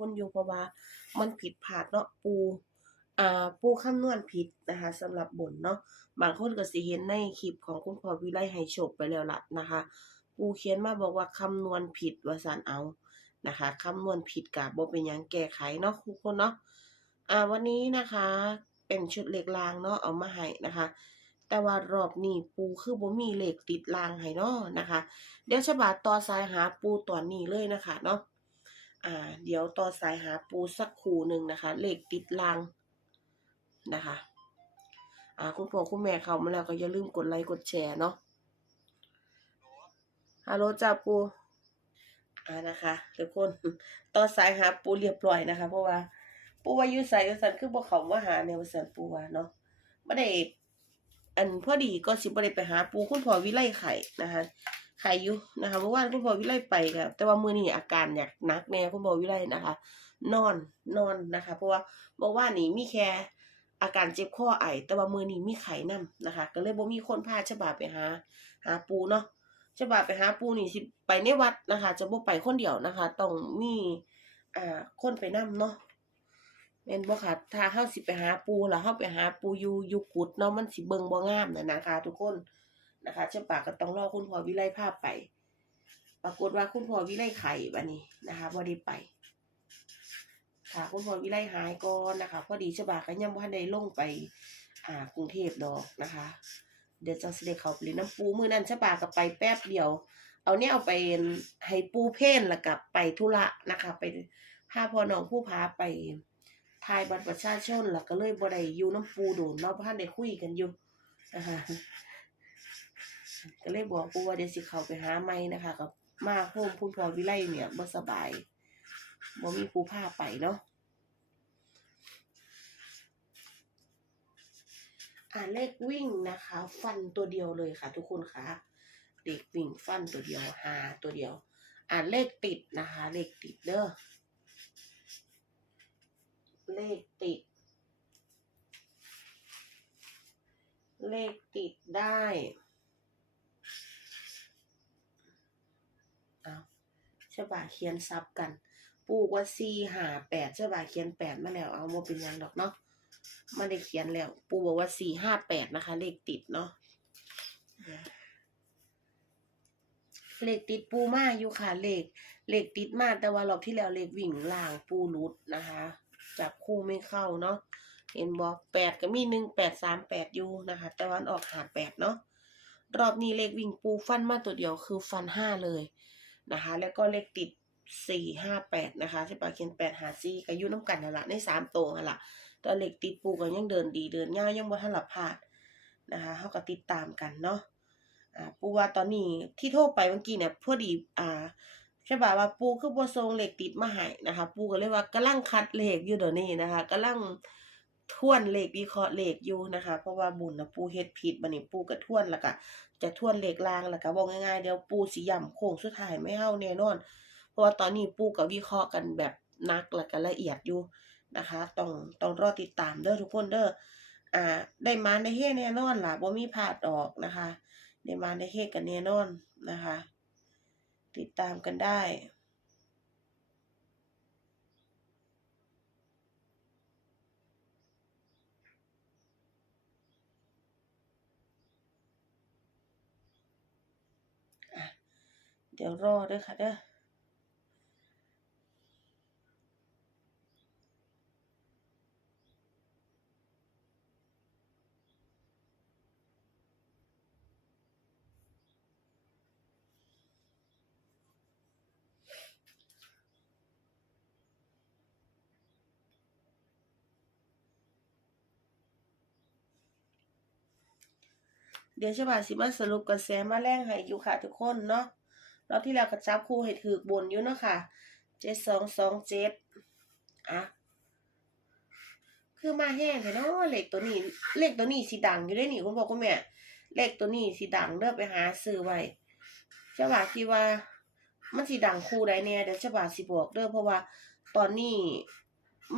คนอยู่เพราะว่ามันผิดพลาดเนาะปูอ่าปูคำนวณผิดนะคะสำหรับบนเนาะบางคนก็สิเห็นในคลิปของคุณพ่อวิไลให้โชคไปแล้วล่ะนะคะ ปูเขียนมาบอกว่าคำนวณผิดว่าซั่นเอานะคะคำนวณผิดก็บ่เป็นยังแก้ไขเนาะทุกคนเนาะอ่าวันนี้นะคะเป็นชุดเหลขรางเนาะเอามาให้นะคะแต่ว่ารอบนี้ปูคือบ่มีเหลขติดรางให้เนาะนะคะ เดี๋ยวฉบาต่อสายหาปูตอนนี้เลยนะคะเนาะ อ่า เดี๋ยวต่อสายหาปูสักครู่หนึ่งนะคะ เลขติดรางนะคะ อ่า คุณพ่อคุณแม่เขามาแล้วก็อย่าลืมกดไลค์กดแชร์เนาะฮัลโหลจ้าปูอ่านะคะทุกคนต่อสายหาปูเรียบร้อยนะคะ เพราะว่า ปูว่าอยู่สว่าซั่นคือบ่เข้ามาหาแนวว่าซั่นปูว่าเนาะบ่ได้อันพอดีก็สิบ่ได้ไปหาปูคุณพ่อวิไลไข่นะคะ ไข่อยู่นะคะเมื่อวานคุณพ่อวิไลไปก็แต่ว่ามื้อนี้อาการอยากนักแน่คุณพ่อวิไลนะคะ นอนนอนนะคะ เพราะว่าเมื่อวานนี้มีแค่อาการเจ็บคอไอแต่ว่ามื้อนี้มีไข้นํนะคะ ก็เลยบ่มีคนพาฉบาไปหา หาปูเนาะฉบาไปหาปูนี่สิไปในวัดนะคะ จะบ่ไปคนเดียวนะคะ ต้องมีอ่าคนไปนํเนาะแม่นบ่ค่ะถ้าเฮาสิไปหาปูแล้วเฮาไปหาปูอยู่อยู่กุดเนาะมันสิเบิ่งบ่งามน่ะนะคะ ทุกคน นะคะเจ้าป่ากก็ต้องรอคุณพ่อวิไลพาพไป ปรากฏว่าคุณพ่อวิไลไข้บัดนี้นะคะบ่ได้ไปค่ะคุณพ่อวิไลหายก่อนนะคะ พอดีเจ้าป่ากก็ยังบ่ทันได้ลงไปอ่ากรุงเทพดอกนะคะ เดี๋ยวจะเสิได้เขาไปน้ำปูมือนั้นเจ้าป่ากก็ไปแป๊บเดียว เอาแนวไปให้ปูเพ่นแล้วก็ไปธุระนะคะ ไปพาพ่อน้องผู้พาไปทายบัตรประชาชนแล้วก็เลยบ่ได้อยู่น้ำปูโดนเนาะบ่ทันได้คุยกันอยู่นะคะ ก็เลยบอกปูว่าเดี๋ยวสิเข้าไปหาใหม่นะคะกับมาโฮมคุณพ่อวิไลเนี่ยบ่สบายบ่มีปูพาไปเนาะอ่าเลขวิ่งนะคะ ฟันตัวเดียวเลยค่ะ ทุกคนค่ะเลขวิ่งฟันตัวเดียวหาตัวเดียว อ่าเลขติดนะคะ เลขติดเด้อเลขติด เลขติดได้ เอาฉบาเขียนซับกัน ปูกว่าสี่หาแปดฉบาเขียนแปดมาแล้ว เอาโมเป็นยังดอกเนาะไม่ได้เขียนแล้ว ปูบอกว่าสี่ห้าแปดนะคะ เลขติดเนาะเลขติดปูมาอยู่ค่ะ เลข เลขติดมาแต่ว่ารอบที่แล้วเลขวิ่งล่างปูรุดนะคะจับคู่ไม่เข้าเนาะเห็นบอกแปดก็มีหนึ่งแปดสามแปดอยู่นะคะ แต่วันออกหาแปดเนาะรอบนี้เลขวิ่งปูฟันมาตัวเดียวคือฟันห้าเลย นะคะ แล้วก็เลขติดสี่ห้าแปดนะคะที่ปาเขียนแปดหาซี่ก็ยู่น้ำกันนั่นละในสามตัวนั่นละตัวเหลขติดปูก็ยังเดินดีเดินง่ายยังบ่ทันหลับพลาดนะคะเขาก็ติดตามกันเนาะอ่าปูว่าตอนนี้ที่โทรไปเมื่อกี้เนี่ยพอดีอ่าใช่ป่ะว่าปูคือบ่ส่งเหลขติดมาให้นะคะ ปูก็เลยว่ากำลังคัดเหลขอยู่เดี๋ยวนี้นะคะกำลัง ทวนเลขวิเคราะห์เลขอยู่นะคะ เพราะว่าบุญนะปูเฮ็ดผิดบัดนี้ปูก็ทวนแล้วก็จะทวนเลขล่างแล้วก็บอกง่ายๆเดี๋ยวปูสิย้ำโค้งสุดท้ายไม่เฮาแน่นอน เพราะว่าตอนนี้ปูก็วิเคราะห์กันแบบนักแล้วก็ละเอียดอยู่นะคะ ต้องต้องรอติดตามเด้อทุกคนเด้ออ่า ได้มาได้เฮ็ดแน่นอนล่ะบ่มีพลาดออกนะคะได้มาได้เฮดกันแน่นอนนะคะ ติดตามกันได้ ดี๋ยวรอด้วยค่ะเด้อเดี๋ยวฉบาสิมาสรุปกระแสมาแรงให้อยู่ค่ะทุกคนเนาะ รอบที่แล้วก็จับคู่ให้ถือบนอยู่เนาะค่ะเจ็ดสองสองเจ็ดอะคือมาแห้งเถอะเนาะเหลขตัวนี้เลขตัวนี้สีดังอยู่ได้นี่คุณพ่อคุณแม่เลขตัวนี้สีดังเด้อไปหาซื้อไว้ฉบาคิดว่ามันสีดังคู่ใดเนี่ยเดี๋ยวฉบาสิบอกเด้อเพราะว่าตอนนี้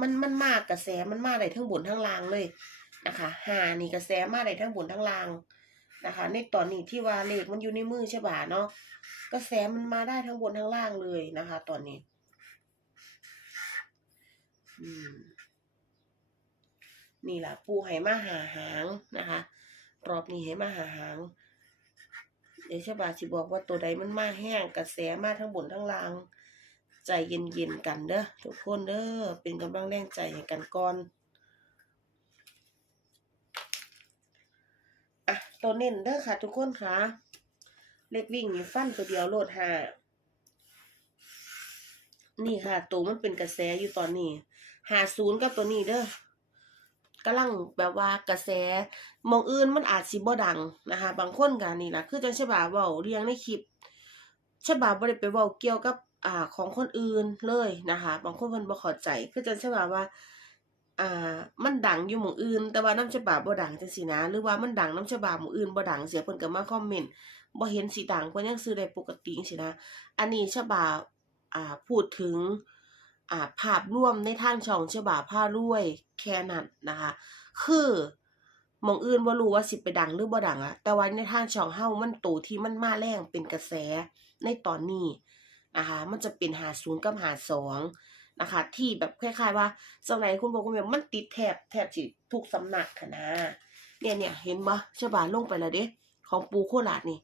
มันมันมากกระแสมันมาได้ทั้งบนทั้งล่างเลยนะคะหานี่กระแสมาได้ทั้งบนทั้งล่าง นะคะ ในตอนนี้ที่ว่าเลขมันอยู่ในมือใช่ป่ะเนาะกระแสมันมาได้ทั้งบนทั้งล่างเลยนะคะ ตอนนี้ อืม นี่แหละปูให้มาหาหางนะคะ รอบนี้ให้มาหาหางเดี๋ยวชบาสิบอกว่าตัวใดมันมาแห้งกระแสมาทั้งบนทั้งล่าง ใจเย็นๆกันเด้อทุกคนเด้อเป็นกำลังแรงใจให้กันก่อนอะ ตัวเน้นเด้อค่ะ ทุกคนค่ะ เล็กวิ่งนี่ฟันตัวเดียวโลดห้านี่ค่ะ ตัวมันเป็นกระแสอยู่ตอนนี้หาศูนย์กับตัวนี้เด้อกำลังแบบว่ากระแสมองอื่นมันอาจสิบ่ดังนะคะ บางคนก็นี่ล่ะคือจังฉบาเว้าเรียงในคลิปฉบาบ่ได้ไปเว้าเกี่ยวกับอ่าของคนอื่นเลยนะคะ บางคนเพิ่นบ่เข้าใจ คือจังฉบาว่า อ่า มันดังอยู่หม้องอื่น แต่ว่าน้ำฉบาบ่ดังจังซี่นะ หรือว่ามันดังน้ำฉบาหม้องอื่นบ่ดังเสียเพิ่นก็มาคอมเมนต์บ่เห็นสิดังเพิ่นยังซื้อได้ปกติจังซี่นะ อันนี้ฉบาอ่าพูดถึงอ่าภาพรวมในทางช่องฉบาพารวยแค่นั้นนะคะ คือหม้องอื่นบ่รู้ว่าสิไปดังหรือบ่ดังอะแต่ว่าในทางช่องเฮามันโตที่มันมาแรงเป็นกระแสในตอนนี้นะคะมันจะเป็น50กับ52 นะคะ ที่แบบคล้ายๆว่าจังไดคุณบอกคุณแม่มันติดแทบแทบสิทุกสำนักค่ะนะเนี่ยๆเห็นบ่ฉบาลงไปแล้วเด้ของปูโคราชนี่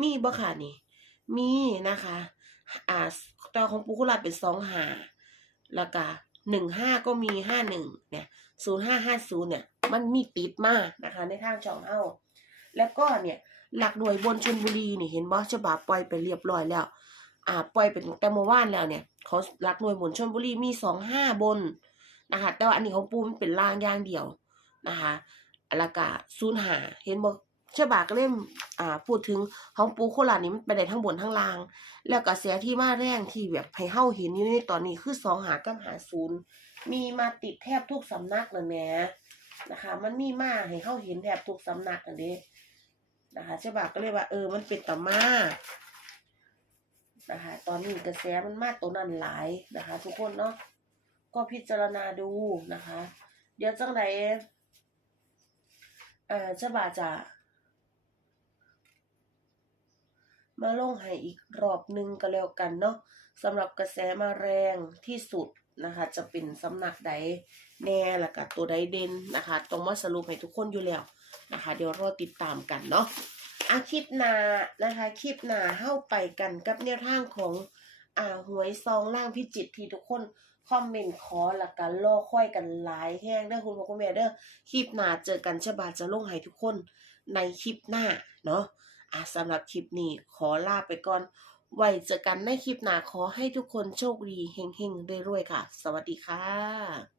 มีบ่ค่ะนี่ มีนะคะ อ่าแต่ของปูโคราชเป็น25แล้วก็15ก็มี51เนี่ย0550เนี่ย มันมีติดมากนะคะ ในทางช่องเฮาแล้วก็เนี่ยหลักหน่วยบนชลบุรีนี่เห็นบ่ฉบาปล่อยไปเรียบร้อยแล้ว อ่าปล่อยเป็นแต่เมื่อวานแล้วเนี่ยเขาหลักหน่วยบนชลบุรีมี25บนนะคะ แต่ว่าอันนี้ของปูมันเป็นล่างย่างเดียวนะคะแล้วก็05เห็นบ่ฉบาก็เล่มอ่าพูดถึงของปูโคราชนี่มันไปได้ทั้งบนทั้งล่าง แล้วกระแสที่มาแรงที่แบบให้เฮาเห็นอยู่ในตอนนี้คือ2หากับหา0มีมาติดแทบทุกสำนักเลยแม่นะคะ มันมีมาให้เข้าเห็นแทบทุกสำนักอันนี้นะคะฉบับก็เลยว่าเออมันเป็นตามา นะคะ ตอนนี้กระแสมันมาตัวนั้นหลายนะคะ ทุกคนเนาะก็พิจารณาดูนะคะ เดี๋ยวจังไรเอ่อฉบับจะมาลงให้อีกรอบหนึ่งก็แล้วกันเนาะสำหรับกระแสมาแรงที่สุดนะคะ จะเป็นสำนักใดแน่ล้วก็ตัวใดเด่นนะคะต้องมาสรุปให้ทุกคนอยู่แล้วนะคะ เดี๋ยวรอติดตามกันเนาะ อาคลิปนานะคะคลิปนาเข้าไปกันกับแนวทางของอ่าหวยซองล่างพิจิตรที่ทุกคนคอมเมนต์ขอล้วก็รอค่อยกันหลายแห้งเด้อคุณพ่อคุณแม่เด้อคลิปหน้าเจอกันฉบาจะลงให้ทุกคนในคลิปหน้าเนาะอะสำหรับคลิปนี้ขอลาไปก่อน ไว้เจอกันในคลิปหน้าขอให้ทุกคนโชคดีเฮงๆรวยๆค่ะ สวัสดีค่ะ